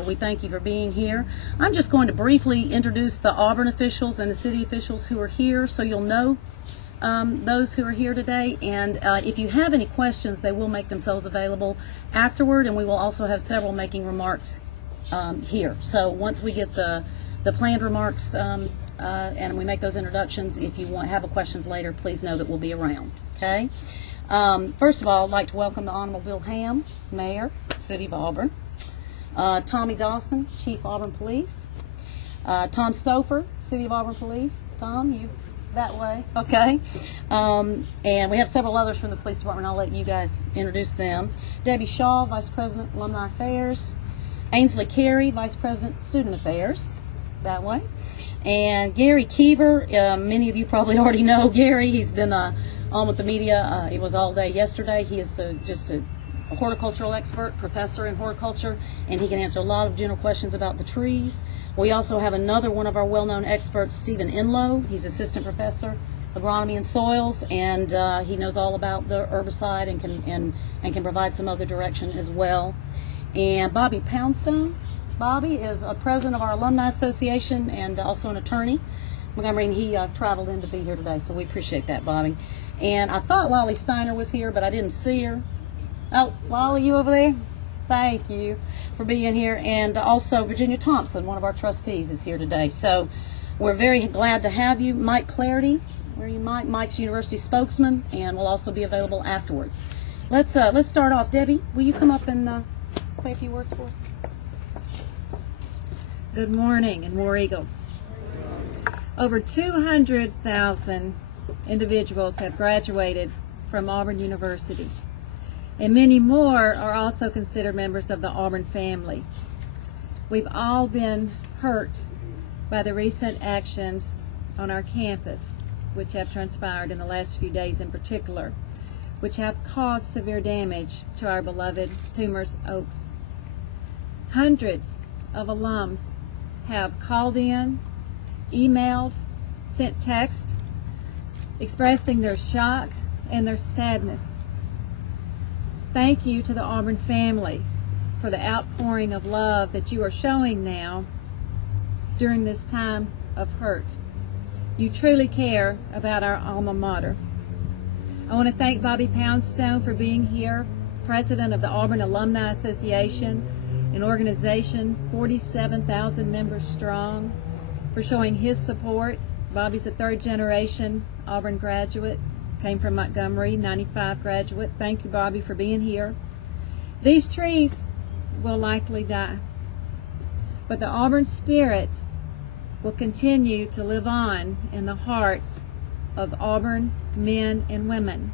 We thank you for being here. I'm just going to briefly introduce the Auburn officials and the city officials who are here so you'll know those who are here today. And if you have any questions, they will make themselves available afterward, and we will also have several making remarks here. So once we get the planned remarks and we make those introductions, if you have questions later, please know that we'll be around. Okay. First of all, I'd like to welcome the Honorable Bill Ham, Mayor, City of Auburn. Tommy Dawson, Chief Auburn Police. Tom Stouffer, City of Auburn Police. Tom, you that way. Okay. And we have several others from the police department. I'll let you guys introduce them. Debbie Shaw, Vice President, Alumni Affairs. Ainsley Carey, Vice President, Student Affairs. That way. And Gary Keever, many of you probably already know Gary. He's been on with the media. It was all day yesterday. He is just a horticultural expert, professor in horticulture, and he can answer a lot of general questions about the trees. We also have another one of our well-known experts, Stephen Enlow. He's assistant professor, agronomy and soils, and he knows all about the herbicide and can provide some other direction as well. And Bobby Poundstone. Bobby is a president of our Alumni Association and also an attorney. Montgomery, and he traveled in to be here today, so we appreciate that, Bobby. And I thought Lolly Steiner was here, but I didn't see her. Oh, Lolly, you over there? Thank you for being here. And also Virginia Thompson, one of our trustees, is here today. So we're very glad to have you. Mike Clarity, where are you, Mike? Mike's university spokesman, and will also be available afterwards. Let's start off. Debbie, will you come up and say a few words for us? Good morning in War Eagle. Over 200,000 individuals have graduated from Auburn University, and many more are also considered members of the Auburn family. We've all been hurt by the recent actions on our campus, which have transpired in the last few days in particular, which have caused severe damage to our beloved Toomer's Oaks. Hundreds of alums have called in, emailed, sent text, expressing their shock and their sadness. Thank you to the Auburn family for the outpouring of love that you are showing now during this time of hurt. You truly care about our alma mater. I want to thank Bobby Poundstone for being here, president of the Auburn Alumni Association, an organization 47,000 members strong, for showing his support. Bobby's a third-generation Auburn graduate, came from Montgomery, 95 graduate. Thank you, Bobby, for being here. These trees will likely die, but the Auburn spirit will continue to live on in the hearts of Auburn men and women.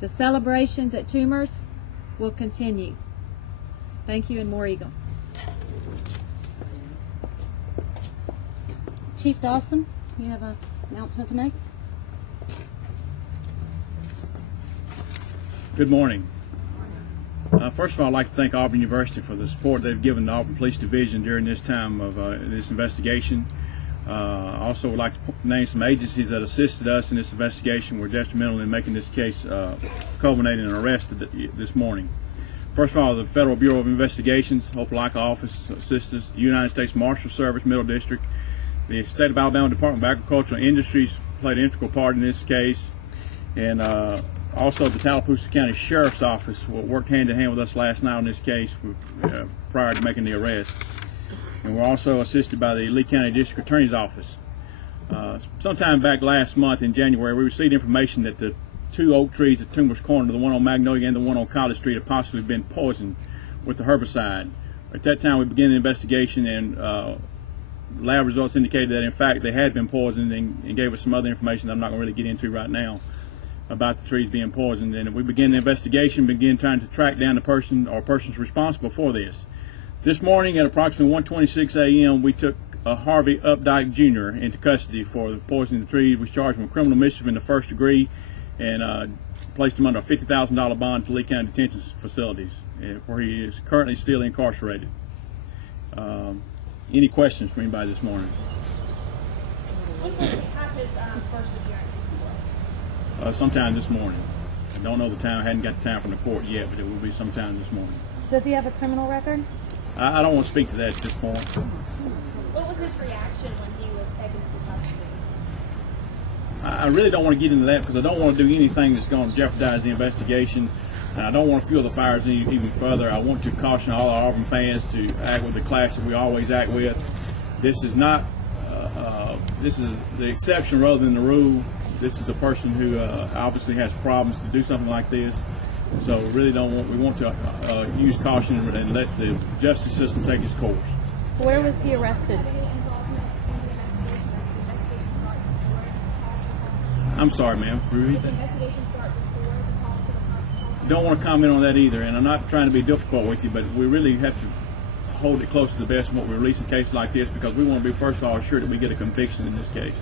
The celebrations at Toomer's will continue. Thank you, and War Eagle. Chief Dawson, you have an announcement to make? Good morning. First of all, I'd like to thank Auburn University for the support they've given the Auburn Police Division during this time of this investigation. I also would like to name some agencies that assisted us in this investigation, were detrimental in making this case culminate in an arrest this morning. First of all, the Federal Bureau of Investigations, Opelika Office assisted us, the United States Marshal Service Middle District, the State of Alabama Department of Agricultural Industries played an integral part in this case, and also the Tallapoosa County Sheriff's Office worked hand in hand with us last night on this case prior to making the arrest. And we're also assisted by the Lee County District Attorney's Office. Sometime back last month in January, we received information that the two oak trees at Toomer's Corner, the one on Magnolia and the one on College Street, had possibly been poisoned with the herbicide. At that time, we began the investigation, and lab results indicated that in fact they had been poisoned, and gave us some other information that I'm not going to really get into right now about the trees being poisoned. And we began the investigation, began trying to track down the person or persons responsible for this. This morning at approximately 1:26 a.m. we took Harvey Updike Jr. into custody for poisoning the trees. We charged him with criminal mischief in the first degree and placed him under a $50,000 bond to Lee County Detention Facilities, where he is currently still incarcerated. Any questions from anybody this morning? When will he have his first appearance? Sometime this morning. I don't know the time. I hadn't got the time from the court yet, but it will be sometime this morning. Does he have a criminal record? I don't want to speak to that at this point. What was his reaction when he was taken into custody? I really don't want to get into that because I don't want to do anything that's going to jeopardize the investigation, and I don't want to fuel the fires even further. I want to caution all our Auburn fans to act with the class that we always act with. This is not, this is the exception rather than the rule. This is a person who obviously has problems to do something like this. So we want to use caution and let the justice system take its course. Where was he arrested? I'm sorry, ma'am. Repeat that. Don't want to comment on that either, and I'm not trying to be difficult with you, but we really have to hold it close to the best when we release a case like this because we want to be, first of all, sure that we get a conviction in this case.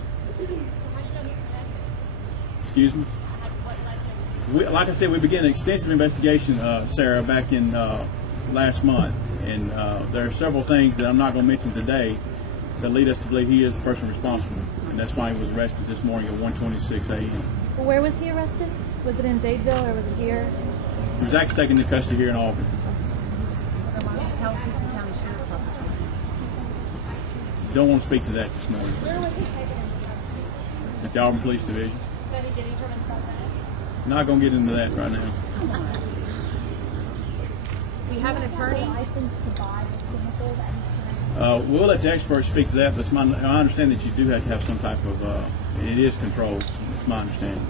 Excuse me? Like I said, we began an extensive investigation, Sarah, back in last month, and there are several things that I'm not going to mention today that lead us to believe he is the person responsible, and that's why he was arrested this morning at 1:26 a.m. Where was he arrested? Was it in Dadeville or was it here? He was actually taken into custody here in Auburn. Don't want to speak to that this morning. Where was he taken into custody? At the Auburn Police Division. Said he did he turn himself in? Not going to get into that right now. Do you have an attorney? License to buy the chemical that he's carrying? We'll let the experts speak to that, but I understand that you do have to have some type of, it is controlled. It's my understanding.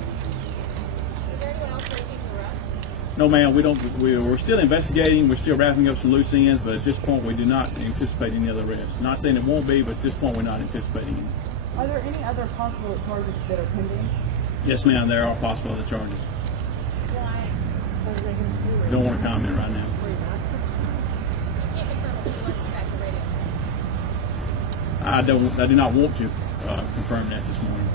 Is there anyone else waiting for arrest? No, ma'am, we're still investigating. We're still wrapping up some loose ends, but at this point we do not anticipate any other arrests. Not saying it won't be, but at this point we're not anticipating any. Are there any other possible charges that are pending? Yes, ma'am, there are possible other charges. Why? Don't want to comment right now. You can't confirm what he wants to back the radio. I do not want to confirm that this morning.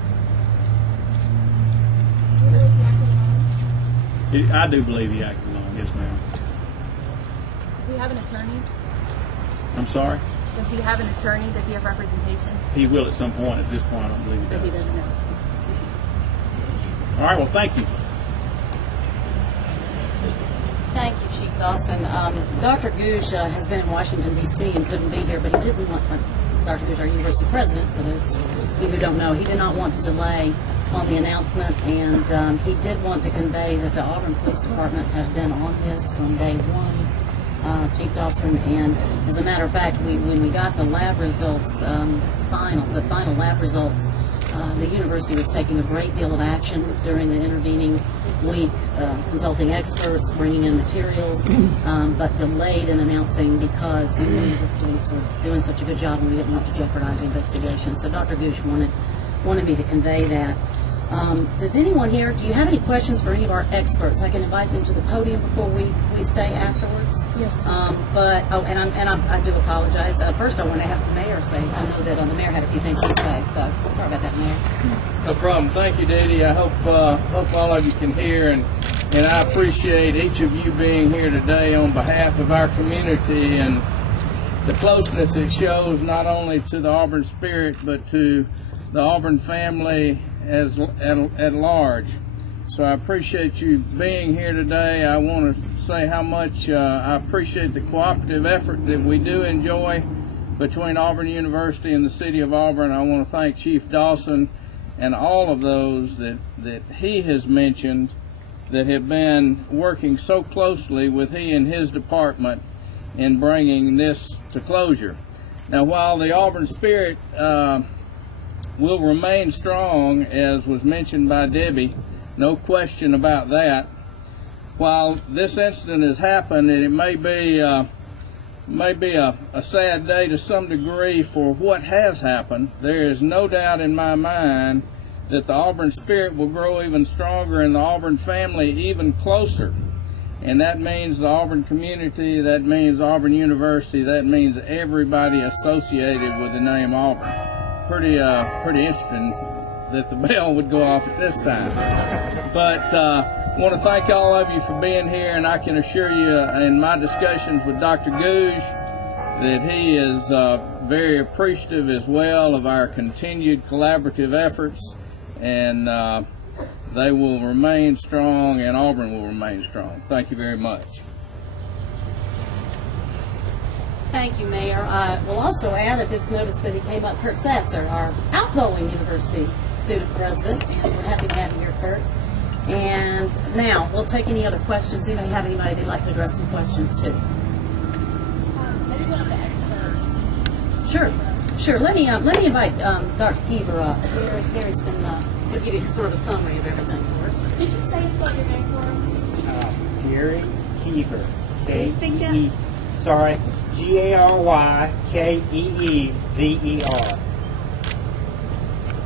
Do you believe he acted alone? I do believe he acted alone. Yes, ma'am. Does he have an attorney? I'm sorry? Does he have an attorney? Does he have representation? He will at some point. At this point, I don't believe he But he does. doesn't know. All right, well, thank you. Thank you, Chief Dawson. Dr. Googe has been in Washington, D.C. and couldn't be here, but he didn't want, Dr. Googe, our university president, for those of you who don't know, he did not want to delay on the announcement, and he did want to convey that the Auburn Police Department have been on this from day one, Chief Dawson, and as a matter of fact, when we got the lab results, the final lab results, the university was taking a great deal of action during the intervening week, consulting experts, bringing in materials, but delayed in announcing because we knew the police were doing such a good job and we didn't want to jeopardize the investigation. So Dr. Gooch wanted me to convey that. Does anyone here, do you have any questions for any of our experts? I can invite them to the podium before we stay afterwards. Yes. I do apologize. First, I want to have the mayor say, I know that the mayor had a few things to say, so sorry about that, Mayor. No problem. Thank you, Dee Dee. I hope all of you can hear, and I appreciate each of you being here today on behalf of our community and the closeness it shows not only to the Auburn spirit but to the Auburn family at large. So I appreciate you being here today. I want to say how much I appreciate the cooperative effort that we do enjoy between Auburn University and the city of Auburn. I want to thank Chief Dawson and all of those that he has mentioned that have been working so closely with he and his department in bringing this to closure. Now, while the Auburn spirit will remain strong, as was mentioned by Debbie, no question about that. While this incident has happened, and it may be a sad day to some degree for what has happened, there is no doubt in my mind that the Auburn spirit will grow even stronger and the Auburn family even closer. And that means the Auburn community, that means Auburn University, that means everybody associated with the name Auburn. Pretty interesting that the bell would go off at this time. But I want to thank all of you for being here, and I can assure you in my discussions with Dr. Googe that he is very appreciative as well of our continued collaborative efforts, and they will remain strong and Auburn will remain strong. Thank you very much. Thank you, Mayor. We'll also add, I just noticed that he came up, Kurt Sasser, our outgoing university student president, and we're happy to have you here, Kurt. And now, we'll take any other questions. Do you have anybody they'd like to address some questions to? Maybe one of the experts. Sure. Let me invite Dr. Keever up. Gary's been, he'll give you sort of a summary of everything for us. Did you say and spell your name for us? Gary Keever. Can you speak up? Sorry, Garykeever.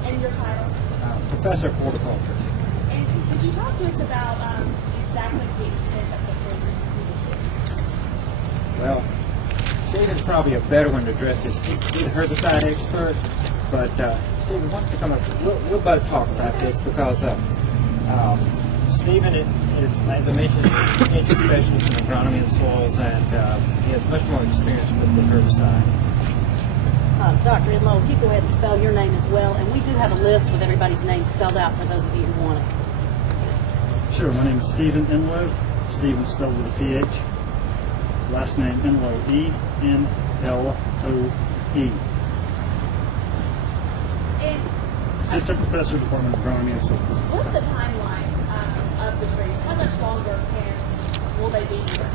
And your title? Professor of Horticulture. And could you talk to us about exactly the extent of the poison? Well, Stephen's probably a better one to address this. He's a herbicide expert, but Stephen, why don't you come up? We'll both talk about this because Stephen is, as I mentioned, an entry specialist in agronomy and soils, and he has much more experience with the herbicide. Dr. Enlow, if you go ahead and spell your name as well, and we do have a list with everybody's name spelled out for those of you who want it. Sure, my name is Stephen Enlow. Stephen spelled with a PH. Last name Enlow, E-N-L-O-E. And Assistant Professor, Department of Agronomy and Soils. what's the timeline of the trees? How much longer will they be here?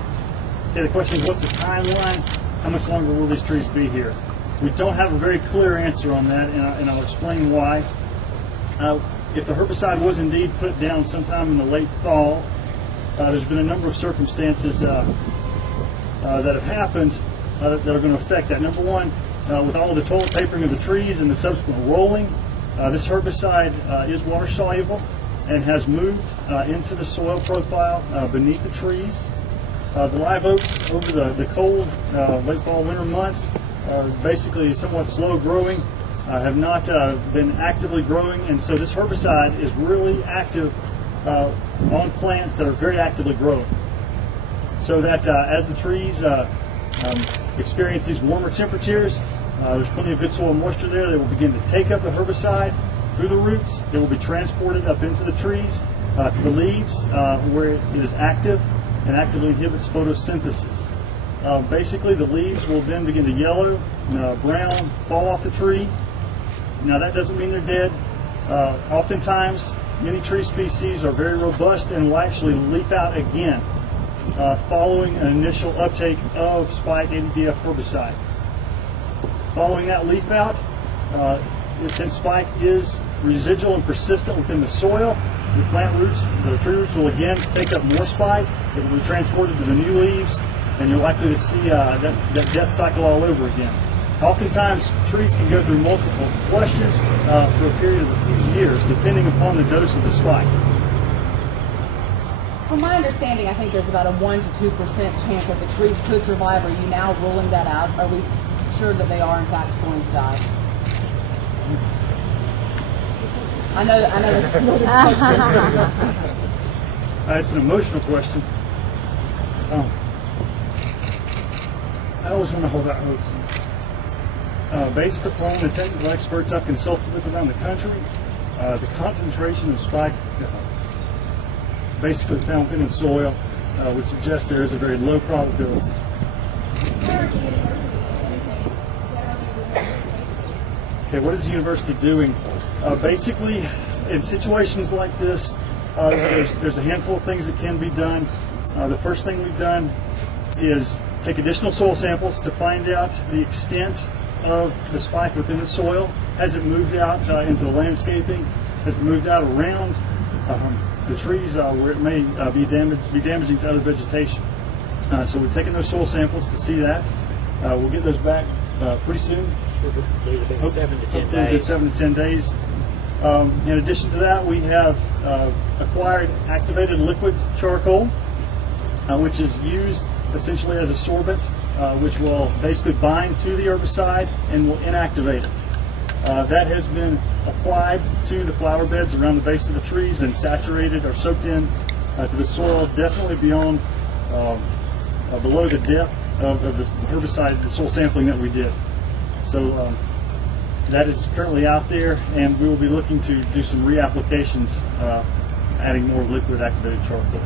Okay, the question is, what's the timeline? How much longer will these trees be here? We don't have a very clear answer on that, and I'll explain why. If the herbicide was indeed put down sometime in the late fall, there's been a number of circumstances that have happened that are going to affect that. Number one, with all the toilet papering of the trees and the subsequent rolling, this herbicide is water soluble and has moved into the soil profile beneath the trees. The live oaks over the cold late fall, winter months are basically somewhat slow growing, have not been actively growing, and so this herbicide is really active on plants that are very actively growing. So that as the trees experience these warmer temperatures, there's plenty of good soil moisture there. They will begin to take up the herbicide through the roots. It will be transported up into the trees to the leaves where it is active and actively inhibits photosynthesis. Basically, the leaves will then begin to yellow, brown, fall off the tree. Now, that doesn't mean they're dead. Oftentimes, many tree species are very robust and will actually leaf out again following an initial uptake of spike ADDF herbicide. Following that leaf out, since spike is residual and persistent within the soil, the plant roots, the tree roots will again take up more spike. It will be transported to the new leaves, and you're likely to see that death cycle all over again. Oftentimes, trees can go through multiple flushes for a period of a few years, depending upon the dose of the spike. From my understanding, I think there's about a 1 to 2% chance that the trees could survive. Are you now ruling that out? Are we sure that they are in fact going to die? I know that's a loaded question. It's an emotional question. I always want to hold out hope. Based upon the technical experts I've consulted with around the country, the concentration of spike basically found within the soil would suggest there is a very low probability. Okay, what is the university doing? Basically, in situations like this, there's a handful of things that can be done. The first thing we've done is take additional soil samples to find out the extent of the spike within the soil. Has it moved out into the landscaping? Has it moved out around the trees where it may be damaging to other vegetation? So we've taken those soil samples to see that. We'll get those back pretty soon. Within 7 to 10 Within days. 7 to 10 days. In addition to that, we have acquired activated liquid charcoal, which is used essentially as a sorbent, which will basically bind to the herbicide and will inactivate it. That has been applied to the flower beds around the base of the trees and saturated or soaked in to the soil, definitely beyond below the depth of the herbicide, the soil sampling that we did. So that is currently out there, and we will be looking to do some reapplications, adding more liquid activated charcoal.